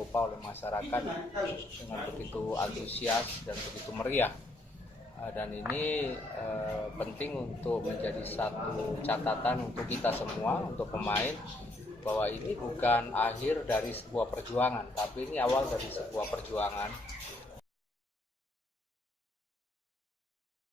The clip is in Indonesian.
rupa oleh masyarakat dengan begitu antusias dan begitu meriah. Dan ini penting untuk menjadi satu catatan untuk kita semua, untuk pemain, bahwa ini bukan akhir dari sebuah perjuangan, tapi ini awal dari sebuah perjuangan